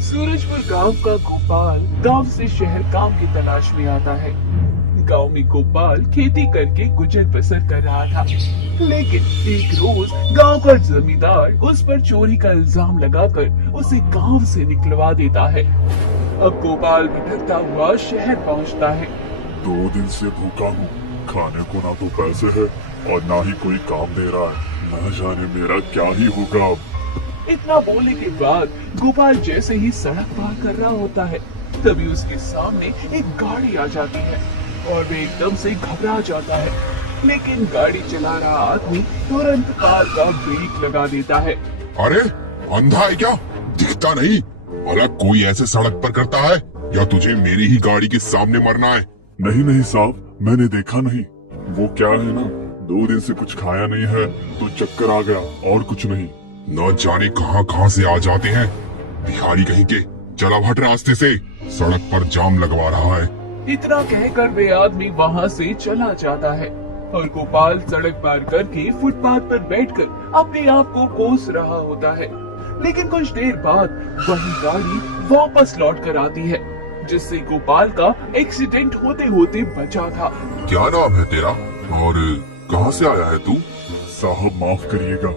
सूरजपुर गांव का गोपाल गांव से शहर काम की तलाश में आता है। गांव में गोपाल खेती करके गुजर बसर कर रहा था, लेकिन एक रोज गांव का जमींदार उस पर चोरी का इल्जाम लगाकर उसे गांव से निकलवा देता है। अब गोपाल भटकता हुआ शहर पहुंचता है। 2 दिन से भूखा हूँ, खाने को ना तो पैसे है और ना ही कोई काम दे रहा है। न जाने मेरा क्या ही होगा अब। इतना बोलने के बाद गोपाल जैसे ही सड़क पार कर रहा होता है, तभी उसके सामने एक गाड़ी आ जाती है और वे एकदम से घबरा जाता है। लेकिन गाड़ी चला रहा आदमी तुरंत कार का ब्रेक लगा देता है। अरे अंधा है क्या? दिखता नहीं? भला कोई ऐसे सड़क पर करता है या तुझे मेरी ही गाड़ी के सामने मरना है? नहीं नहीं साहब, मैंने देखा नहीं। वो क्या है ना, 2 दिन से कुछ खाया नहीं है तो चक्कर आ गया, और कुछ नहीं। न जाने कहां कहां से आ जाते हैं भिखारी कहीं के। चला हट रास्ते से, सड़क पर जाम लगवा रहा है। इतना कहकर वे आदमी वहां से चला जाता है और गोपाल सड़क पार करके फुटपाथ पर बैठकर अपने आप को कोस रहा होता है। लेकिन कुछ देर बाद वही गाड़ी वापस लौट कर आती है, जिससे गोपाल का एक्सीडेंट होते होते बचा था। क्या नाम है तेरा और कहां से आया है तू? साहब माफ करिएगा,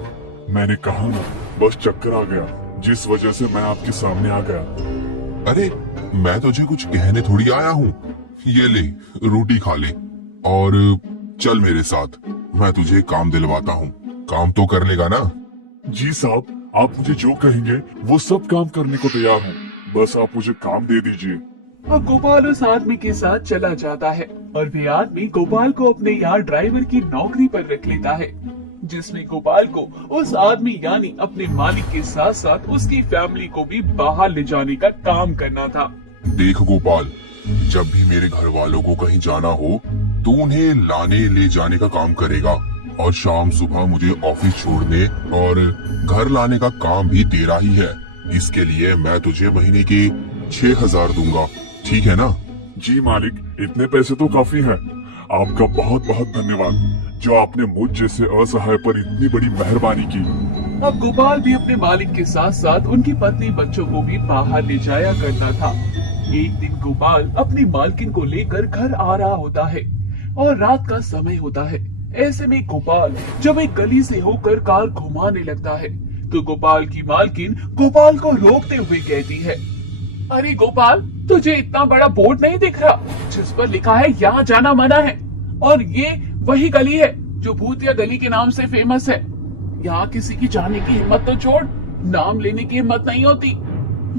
मैंने कहा ना, बस चक्कर आ गया, जिस वजह से मैं आपके सामने आ गया। अरे मैं तुझे कुछ कहने थोड़ी आया हूँ। ये ले रोटी खा ले और चल मेरे साथ, मैं तुझे काम दिलवाता हूँ। काम तो कर लेगा ना? जी साहब, आप मुझे जो कहेंगे वो सब काम करने को तैयार हूँ, बस आप मुझे काम दे दीजिए। और गोपाल उस आदमी के साथ चला जाता है और वे आदमी गोपाल को अपने यहाँ ड्राइवर की नौकरी पर रख लेता है, जिसमें गोपाल को उस आदमी यानी अपने मालिक के साथ साथ उसकी फैमिली को भी बाहर ले जाने का काम करना था। देख गोपाल, जब भी मेरे घर वालों को कहीं जाना हो तो उन्हें लाने ले जाने का काम करेगा और शाम सुबह मुझे ऑफिस छोड़ने और घर लाने का काम भी तेरा ही है। इसके लिए मैं तुझे महीने के 6,000 दूंगा, ठीक है ना? जी मालिक, इतने पैसे तो काफी हैं। आपका बहुत बहुत धन्यवाद जो आपने मुझ जैसे असहाय पर इतनी बड़ी मेहरबानी की। अब गोपाल भी अपने मालिक के साथ साथ उनकी पत्नी बच्चों को भी बाहर ले जाया करता था। एक दिन गोपाल अपनी मालकिन को लेकर घर आ रहा होता है और रात का समय होता है। ऐसे में गोपाल जब एक गली से होकर कार घुमाने लगता है तो गोपाल की मालकिन गोपाल को रोकते हुए कहती है, अरे गोपाल, तुझे इतना बड़ा बोर्ड नहीं दिख रहा जिस पर लिखा है यहाँ जाना मना है? और ये वही गली है जो भूतिया गली के नाम से फेमस है। यहाँ किसी की जाने की हिम्मत तो छोड़, नाम लेने की हिम्मत नहीं होती।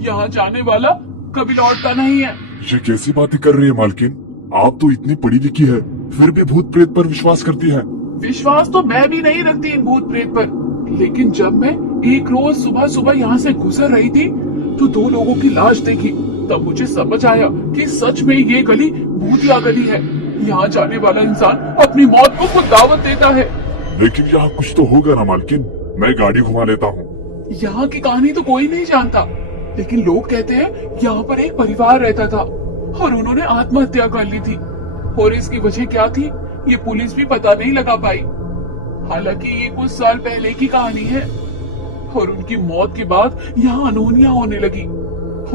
यहाँ जाने वाला कभी लौटता नहीं है। ये कैसी बातें कर रही है मालकिन? आप तो इतनी पढ़ी लिखी है, फिर भी भूत प्रेत पर विश्वास करती है। विश्वास तो मैं भी नहीं रखती इन भूत प्रेत पर, लेकिन जब मैं एक रोज सुबह सुबह यहाँ से गुजर रही थी तो 2 लोगों की लाश देखी, तब मुझे समझ आया कि सच में ये गली भूतिया गली है। यहाँ जाने वाला इंसान अपनी मौत को खुद दावत देता है। लेकिन यहाँ कुछ तो होगा ना मालकिन, मैं गाड़ी घुमा लेता हूँ। यहाँ की कहानी तो कोई नहीं जानता, लेकिन लोग कहते हैं यहाँ पर एक परिवार रहता था और उन्होंने आत्महत्या कर ली थी, और इसकी वजह क्या थी ये पुलिस भी पता नहीं लगा पाई। हालांकि ये कुछ साल पहले की कहानी है और उनकी मौत के बाद यहाँ अनहोनियां होने लगी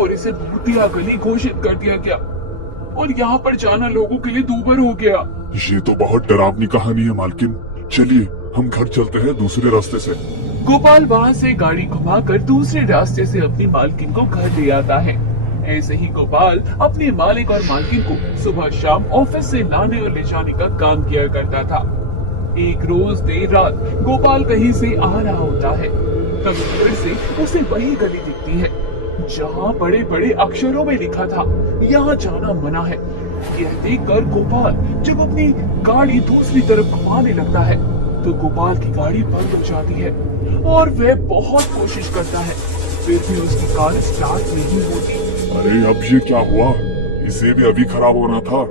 और इसे भूतिया गली घोषित कर दिया गया और यहाँ पर जाना लोगों के लिए दूभर हो गया। ये तो बहुत डरावनी कहानी है मालकिन, चलिए हम घर चलते हैं दूसरे रास्ते से। गोपाल वहाँ से गाड़ी घुमाकर दूसरे रास्ते से अपनी मालकिन को घर ले आता है। ऐसे ही गोपाल अपने मालिक और मालकिन को सुबह शाम ऑफिस से लाने और ले जाने का काम किया करता था। एक रोज देर रात गोपाल कहीं से आ रहा होता है, तभी फिर से उसे वही गली दिखती है जहाँ बड़े बड़े अक्षरों में लिखा था यहाँ जाना मना है। यह देखकर गोपाल जब अपनी गाड़ी दूसरी तरफ घुमाने लगता है तो गोपाल की गाड़ी बंद हो जाती है और वह बहुत कोशिश करता है, फिर भी उसकी कार स्टार्ट नहीं होती। अरे अब ये क्या हुआ? इसे भी अभी खराब होना था।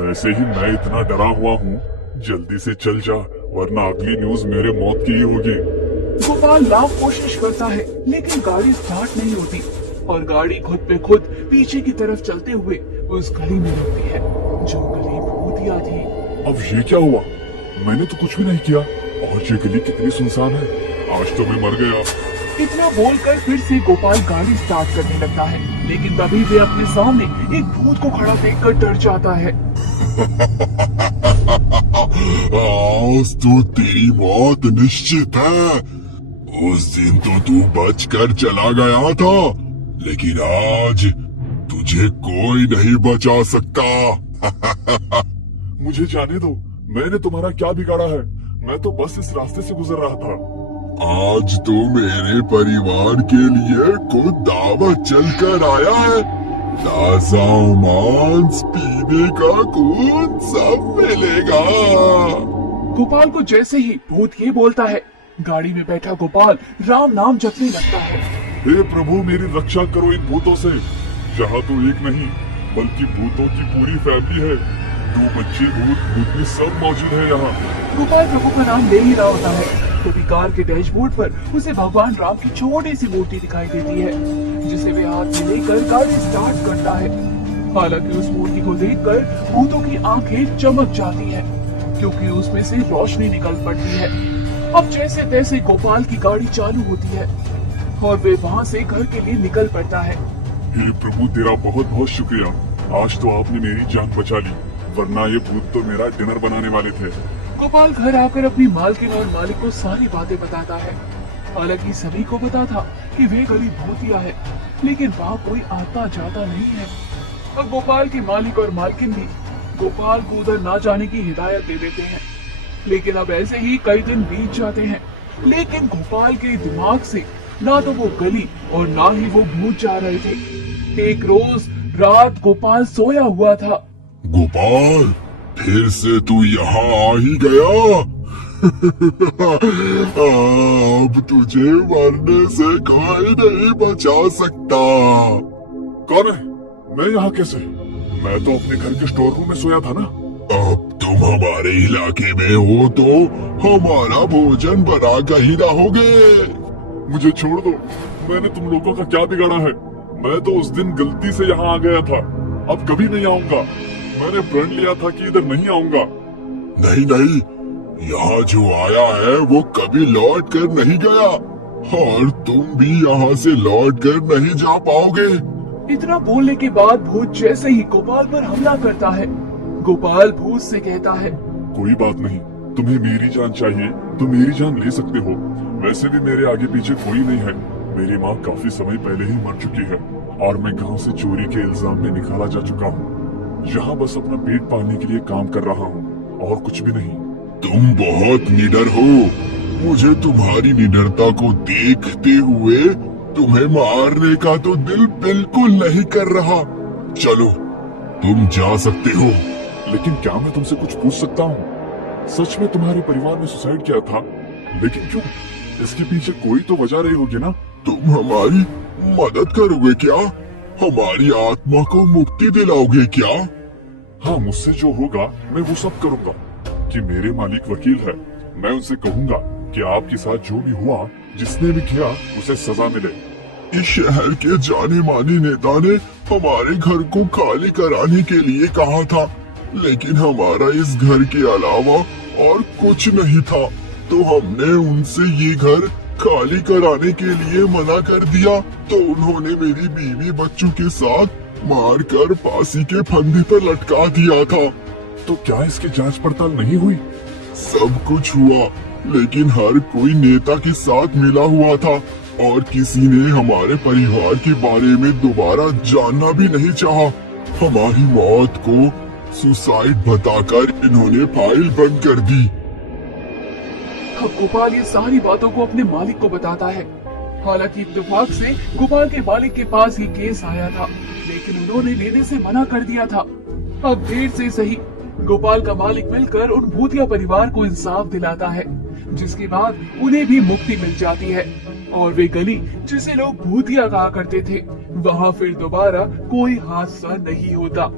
वैसे ही मैं इतना डरा हुआ हूँ, जल्दी से चल जा वरना अगली न्यूज मेरे मौत की ही होगी। गोपाल लाख कोशिश करता है लेकिन गाड़ी स्टार्ट नहीं होती और गाड़ी खुद पे खुद पीछे की तरफ चलते हुए उस गली में रुकती है जो गली भूतिया थी। अब ये क्या हुआ? मैंने तो कुछ भी नहीं किया और ये गली कितनी सुनसान है। आज तो मैं मर गया। इतना बोलकर फिर से गोपाल गाड़ी स्टार्ट करने लगता है, लेकिन तभी वे अपने सामने एक भूत को खड़ा देखकर डर जाता है। आज तो तेरी मौत निश्चित है। उस दिन तो तू बचकर चला गया था, लेकिन आज तुझे कोई नहीं बचा सकता। मुझे जाने दो, मैंने तुम्हारा क्या बिगाड़ा है? मैं तो बस इस रास्ते से गुजर रहा था। आज तो मेरे परिवार के लिए खुद दावत चलकर आया है। ताजा मांस, पीने का खून सब मिलेगा। गोपाल को जैसे ही भूत ये बोलता है, गाड़ी में बैठा गोपाल राम नाम जपने लगता है। हे प्रभु, मेरी रक्षा करो इन भूतों से। यहाँ तो एक नहीं बल्कि भूतों की पूरी फैमिली है। 2 बच्चे भूत सब मौजूद है यहाँ। गोपाल प्रभु का नाम ले ही रहा होता है, तभी कार के डैशबोर्ड पर उसे भगवान राम की छोटी सी मूर्ति दिखाई देती है, जिसे वे हाथ में लेकर गाड़ी स्टार्ट करता है। हालांकि उस मूर्ति को देखकर भूतों की आंखें चमक जाती हैं, क्योंकि उसमें से रोशनी निकल पड़ती है। अब जैसे तैसे गोपाल की गाड़ी चालू होती है और वे वहाँ से घर के लिए निकल पड़ता है। हे प्रभु, तेरा बहुत बहुत शुक्रिया। आज तो आपने मेरी जान बचा ली, वरना ये भूत तो मेरा डिनर बनाने वाले थे। गोपाल घर आकर अपनी मालकिन और मालिक को सारी बातें बताता है। हालांकि सभी को पता था कि वे गली भूतिया है, लेकिन वहाँ कोई आता जाता नहीं है। अब गोपाल के मालिक और मालकिन भी गोपाल को उधर ना जाने की हिदायत दे देते हैं। लेकिन अब ऐसे ही कई दिन बीत जाते हैं, लेकिन गोपाल के दिमाग से ना तो वो गली और ना ही वो भूत जा रहे थे। एक रोज रात गोपाल सोया हुआ था। गोपाल, फिर से तू यहाँ आ ही गया। अब तुझे मरने से कोई नहीं बचा सकता। कौन है? मैं यहाँ कैसे? मैं तो अपने घर के स्टोर रूम में सोया था ना। अब तुम हमारे इलाके में हो तो हमारा भोजन बना कर ही रहोगे। मुझे छोड़ दो, मैंने तुम लोगों का क्या बिगाड़ा है? मैं तो उस दिन गलती से यहाँ आ गया था, अब कभी नहीं आऊंगा। मैंने प्रण लिया था कि इधर नहीं आऊंगा। नहीं नहीं, यहाँ जो आया है वो कभी लौट कर नहीं गया, और तुम भी यहाँ से लौट कर नहीं जा पाओगे। इतना बोलने के बाद भूत जैसे ही गोपाल पर हमला करता है, गोपाल भूत से कहता है, कोई बात नहीं, तुम्हें मेरी जान चाहिए तो मेरी जान ले सकते हो। वैसे भी मेरे आगे पीछे कोई नहीं है। मेरी माँ काफी समय पहले ही मर चुकी है और मैं गांव से चोरी के इल्जाम में निकाला जा चुका हूँ। यहाँ बस अपना पेट पालने के लिए काम कर रहा हूँ और कुछ भी नहीं। तुम बहुत निडर हो। मुझे तुम्हारी निडरता को देखते हुए तुम्हें मारने का तो दिल बिल्कुल नहीं कर रहा। चलो, तुम जा सकते हो। लेकिन क्या मैं तुमसे कुछ पूछ सकता हूँ? सच में तुम्हारे परिवार ने सुसाइड किया था? लेकिन क्यों? इसके पीछे कोई तो वजह रही होगी ना? तुम हमारी मदद करोगे क्या? हमारी आत्मा को मुक्ति दिलाओगे क्या? हाँ, मुझसे जो होगा मैं वो सब करूँगा। कि मेरे मालिक वकील है, मैं उनसे कहूँगा कि आपके साथ जो भी हुआ, जिसने भी किया उसे सजा मिले। इस शहर के जाने माने नेता ने हमारे घर को खाली कराने के लिए कहा था, लेकिन हमारा इस घर के अलावा और कुछ नहीं था, तो हमने उनसे ये घर खाली कराने के लिए मना कर दिया। तो उन्होंने मेरी बीवी बच्चों के साथ मारकर फांसी के फंदे पर लटका दिया था। तो क्या इसकी जांच पड़ताल नहीं हुई? सब कुछ हुआ, लेकिन हर कोई नेता के साथ मिला हुआ था और किसी ने हमारे परिवार के बारे में दोबारा जानना भी नहीं चाहा। हमारी मौत को सुसाइड बताकर इन्होंने फाइल बंद कर दी। अब गोपाल ये सारी बातों को अपने मालिक को बताता है। हालांकि इत्तेफाक से गोपाल के मालिक के पास ही केस आया था, लेकिन उन्होंने लेने से मना कर दिया था। अब देर से सही गोपाल का मालिक मिलकर उन भूतिया परिवार को इंसाफ दिलाता है, जिसके बाद उन्हें भी मुक्ति मिल जाती है और वे गली जिसे लोग भूतिया कहा करते थे, वहाँ फिर दोबारा कोई हादसा नहीं होता।